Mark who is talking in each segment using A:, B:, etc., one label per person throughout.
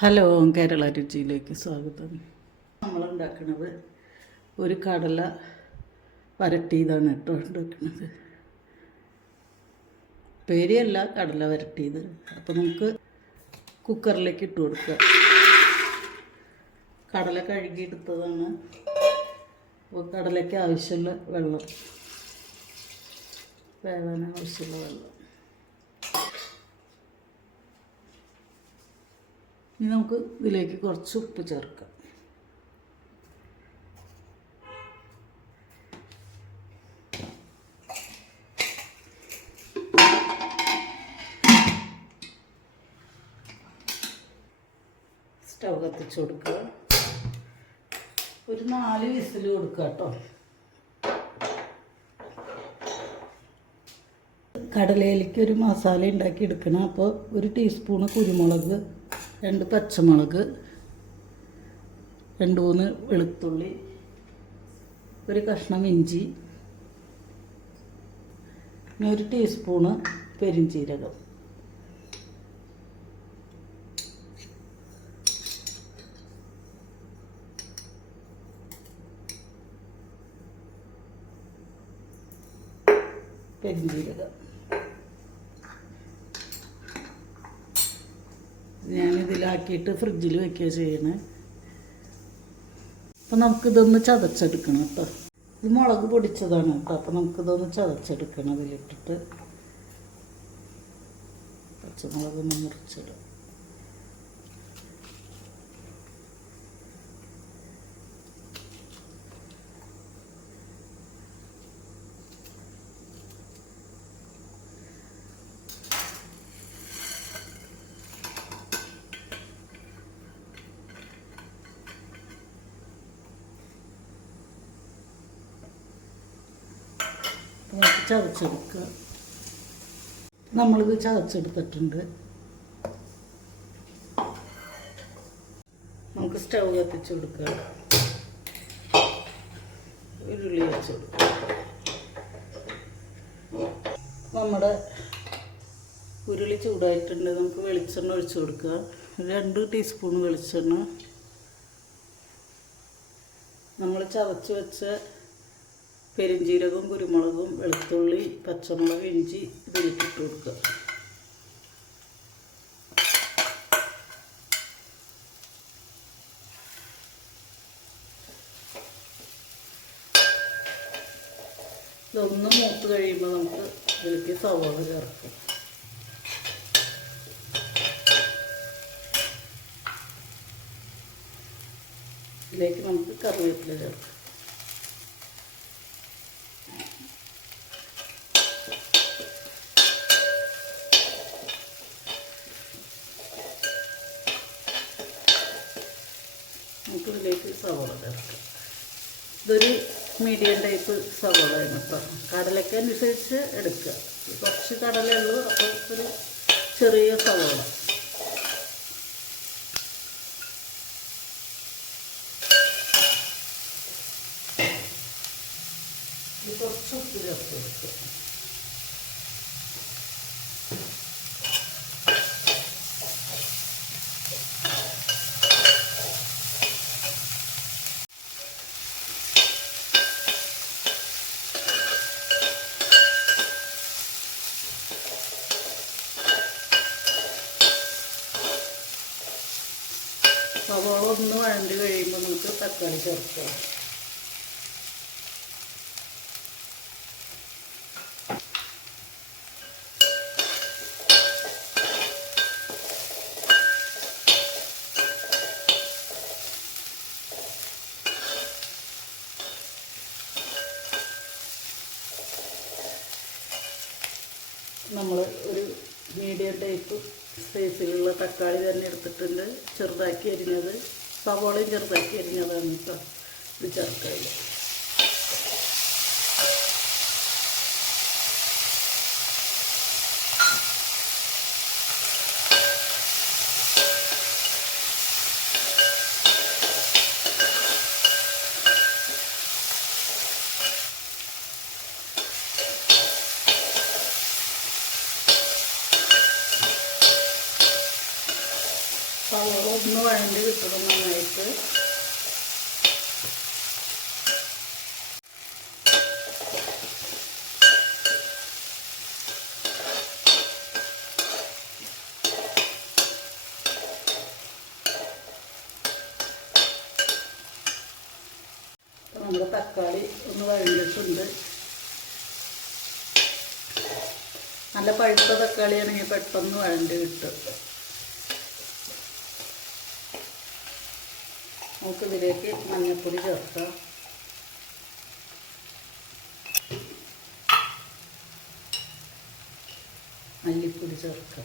A: Hello Kerala രുചിയിലേക്ക് സ്വാഗതം. നമ്മൾ ഉണ്ടാക്കുന്നത് ഒരു കടല വരട്ടിയതാണ് കേട്ടോ ഉണ്ടാക്കുന്നത് പേരിയല്ല കടല വരട്ടിയത്. അപ്പോൾ നമുക്ക് കുക്കറിലേക്ക് ഇട്ട് കൊടുക്കുക. കടല കഴുകിയെടുത്തതാണ്. അപ്പോൾ കടലയ്ക്ക് ആവശ്യമുള്ള വെള്ളം വേവാൻ ആവശ്യമുള്ള വെള്ളം. ഇനി നമുക്ക് ഇതിലേക്ക് കുറച്ച് ഉപ്പ് ചേർക്കാം. സ്റ്റൗ കത്തിച്ച് കൊടുക്കുക. ഒരു നാല് വിസിൽ കൊടുക്കുക കേട്ടോ. കടലയിലേക്ക് ഒരു മസാല ഉണ്ടാക്കി എടുക്കണം. അപ്പോൾ ഒരു ടീസ്പൂണ് കുരുമുളക് രണ്ട് പച്ചമുളക് രണ്ട് മൂന്ന് വെളുത്തുള്ളി ഒരു കഷ്ണം ഇഞ്ചി ഒരു ടീസ്പൂണ് പെരിഞ്ചീരകം. പെരിഞ്ചീരകം. ഞാനിതിലാക്കിയിട്ട് ഫ്രിഡ്ജിൽ വെക്കുകയാണ് ചെയ്യണേ. അപ്പം നമുക്കിതൊന്ന് ചതച്ചെടുക്കണം കേട്ടോ. ഇത് മുളക് പൊടിച്ചതാണ് കേട്ടോ. അപ്പം നമുക്കിതൊന്ന് ചതച്ചെടുക്കണം അതിലിട്ടിട്ട്. പച്ചമുളകൊന്ന് മുറിച്ചിടും ചതച്ചെടുക്കുക. നമ്മളിത് ചതച്ചെടുത്തിട്ടുണ്ട്. നമുക്ക് സ്റ്റൗ കത്തിച്ച് കൊടുക്കുക ഉരുളി വെച്ച് കൊടുക്കുക നമ്മുടെ ഉരുളി ചൂടായിട്ടുണ്ട്. നമുക്ക് വെളിച്ചെണ്ണ ഒഴിച്ച് കൊടുക്കുക. രണ്ട് ടീസ്പൂൺ വെളിച്ചെണ്ണ. നമ്മൾ ചതച്ച് വെച്ച പെരിഞ്ജീരകവും കുരുമുളകും വെളുത്തുള്ളി പച്ചമുളക് ഇഞ്ചി ഇതിലിട്ടിട്ട് കൊടുക്കുക. ഇതൊന്ന് മൂത്ത് കഴിയുമ്പോൾ നമുക്ക് ഇതിലേക്ക് സവാള ചേർക്കാം. ഇതിലേക്ക് നമുക്ക് കറിവേപ്പില ചേർക്കാം. നമുക്ക് ഇതിലേക്ക് സവോള ചേർക്കാം. ഇതൊരു മീഡിയം ടൈപ്പ് സവോളയാണ് കേട്ടോ കടലയ്ക്ക് അനുസരിച്ച് എടുക്കുക. കുറച്ച് കടലേ ഉള്ളൂ അപ്പോൾ ഒരു ചെറിയ സവോള. കുറച്ച് ഉപ്പ് ചേർത്ത് കൊടുക്കുക സവാള ഒന്ന് വഴണ്ട് കഴിയുമ്പോൾ നമുക്ക് തക്കാളി ചേർക്കാം. നമ്മൾ ഒരു മീഡിയം ടൈപ്പ് സൈസിലുള്ള തക്കാളി തന്നെ എടുത്തിട്ടുണ്ട്. ചെറുതാക്കി അരിഞ്ഞത്. സവോളയും ചെറുതാക്കി അരിഞ്ഞതാണ് കേട്ടോ. ഇത് ചേർക്കുക വഴണ്ടി കിട്ടണം നന്നായിട്ട്. നമ്മുടെ തക്കാളി ഒന്ന് വഴങ്ങിയിട്ടുണ്ട്. നല്ല പഴുത്ത തക്കാളിയാണെങ്കിൽ പെട്ടെന്ന് വഴണ്ടി കിട്ടും. നമുക്കിതിലേക്ക് മഞ്ഞൾപ്പൊടി ചേർക്കാം മല്ലിപ്പൊടി ചേർക്കുക.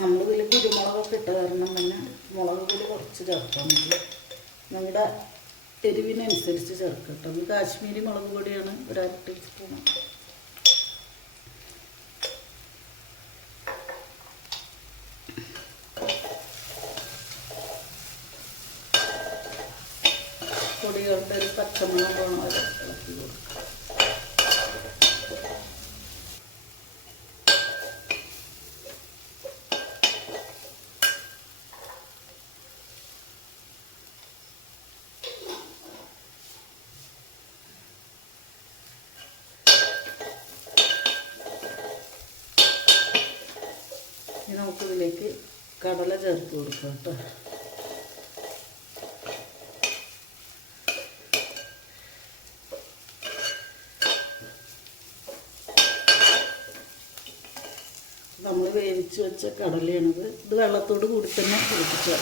A: നമ്മളിതിൽ കുരുമുളകൊക്കെ ഇട്ട കാരണം തന്നെ മുളക് പൊടി കുറച്ച് ചേർക്കാം നമുക്ക് നമ്മുടെ എരിവിനനുസരിച്ച് ചേർക്കാം കേട്ടോ. കാശ്മീരി മുളക് പൊടിയാണ്. ഒരു അര ടീസ്പൂൺ പൊടികളുടെ ഒരു പച്ചമുളക് പോകണം ഇളക്കി കൊടുക്കാം ഇനി നമുക്കിതിലേക്ക് കടല ചേർത്ത് കൊടുക്കാം കേട്ടോ. നമ്മൾ വേവിച്ച് വെച്ച കടലയാണിത്. ഇത് വെള്ളത്തോട് കൂടി തന്നെ കുളിപ്പിച്ച്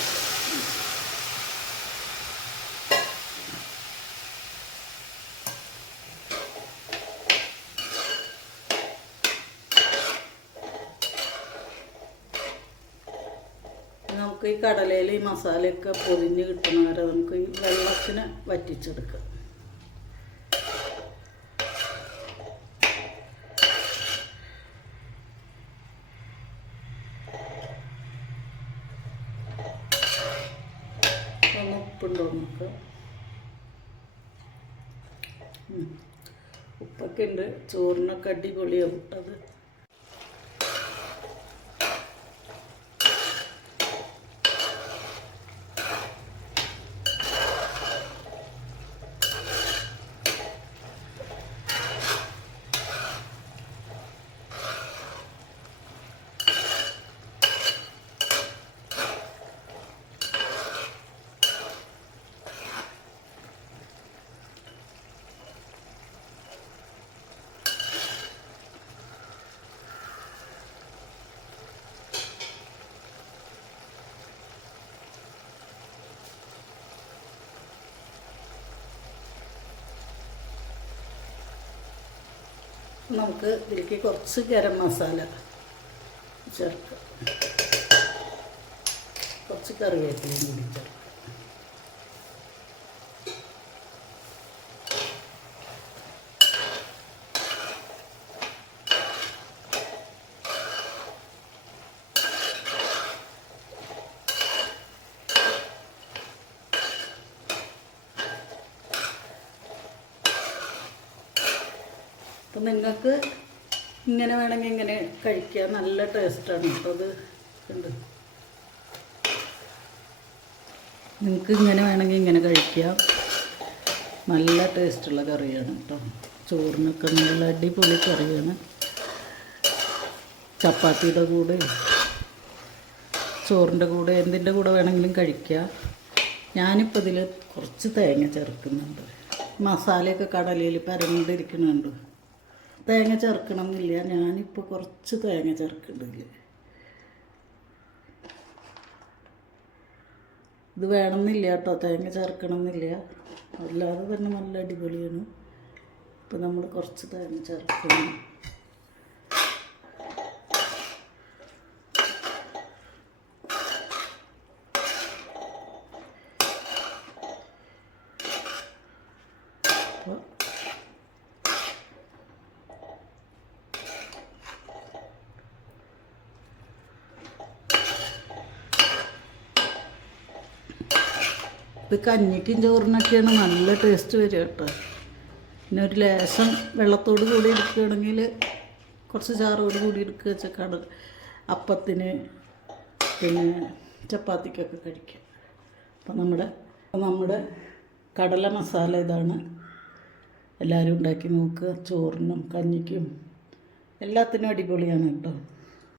A: നമുക്ക് ഈ കടലയിൽ ഈ മസാലയൊക്കെ പൊതിഞ്ഞ് കിട്ടുന്ന വരെ നമുക്ക് ഈ വെള്ളത്തിന് വറ്റിച്ചെടുക്കാം ഒന്ന് ഉപ്പുണ്ടോ നമുക്ക് ഉം. ഉപ്പൊക്കെ ഉണ്ട്. ചോറിനൊക്കെ അടിപൊളിയാവും അത് നമുക്ക് ഇതിലേക്ക് കുറച്ച് ഗരം മസാല ചേർക്കാം. കുറച്ച് കറിവേപ്പിലയും കൂടി ചേർക്കാം. അപ്പം നിങ്ങൾക്ക് ഇങ്ങനെ വേണമെങ്കിൽ ഇങ്ങനെ കഴിക്കാം. നല്ല ടേസ്റ്റാണ് അപ്പോൾ അത്. ഉണ്ട് നിങ്ങൾക്ക് ഇങ്ങനെ വേണമെങ്കിൽ ഇങ്ങനെ കഴിക്കാം. നല്ല ടേസ്റ്റുള്ള കറിയാണ് കേട്ടോ ചോറിനൊക്കെ നല്ല അടിപൊളി കറിയാണ്. ചപ്പാത്തിയുടെ കൂടെ ചോറിന്റെ കൂടെ എന്തിന്റെ കൂടെ വേണമെങ്കിലും കഴിക്കാം. ഞാനിപ്പോൾ ഇതിൽ കുറച്ച് തേങ്ങ ചേർക്കുന്നുണ്ട്. മസാലയൊക്കെ കടലയിൽ പരണ്ടിരിക്കുന്നുണ്ട് തേങ്ങ ചേർക്കണം എന്നില്ല ഞാനിപ്പോൾ കുറച്ച് തേങ്ങ ചേർക്കുന്നുണ്ട് ഇത് വേണമെന്നില്ല കേട്ടോ. തേങ്ങ ചേർക്കണം എന്നില്ല അല്ലാതെ തന്നെ നല്ല അടിപൊളിയാണ്. ഇപ്പം നമ്മൾ കുറച്ച് തേങ്ങ ചേർക്കണം അപ്പോൾ ഇത് കഞ്ഞിക്കും ചോറിനൊക്കെയാണ് നല്ല ടേസ്റ്റ് വരിക കേട്ടോ. പിന്നെ ഒരു ലേശം വെള്ളത്തോട് കൂടി എടുക്കുകയാണെങ്കിൽ കുറച്ച് ചാറോട് കൂടി എടുക്കുക വെച്ചാണ് അപ്പത്തിന് പിന്നെ ചപ്പാത്തിക്കൊക്കെ കഴിക്കാം അപ്പം നമ്മുടെ നമ്മുടെ കടല മസാല ഇതാണ്. എല്ലാവരും ഉണ്ടാക്കി നോക്കുക. ചോറിനും കഞ്ഞിക്കും എല്ലാത്തിനും അടിപൊളിയാണ് കേട്ടോ.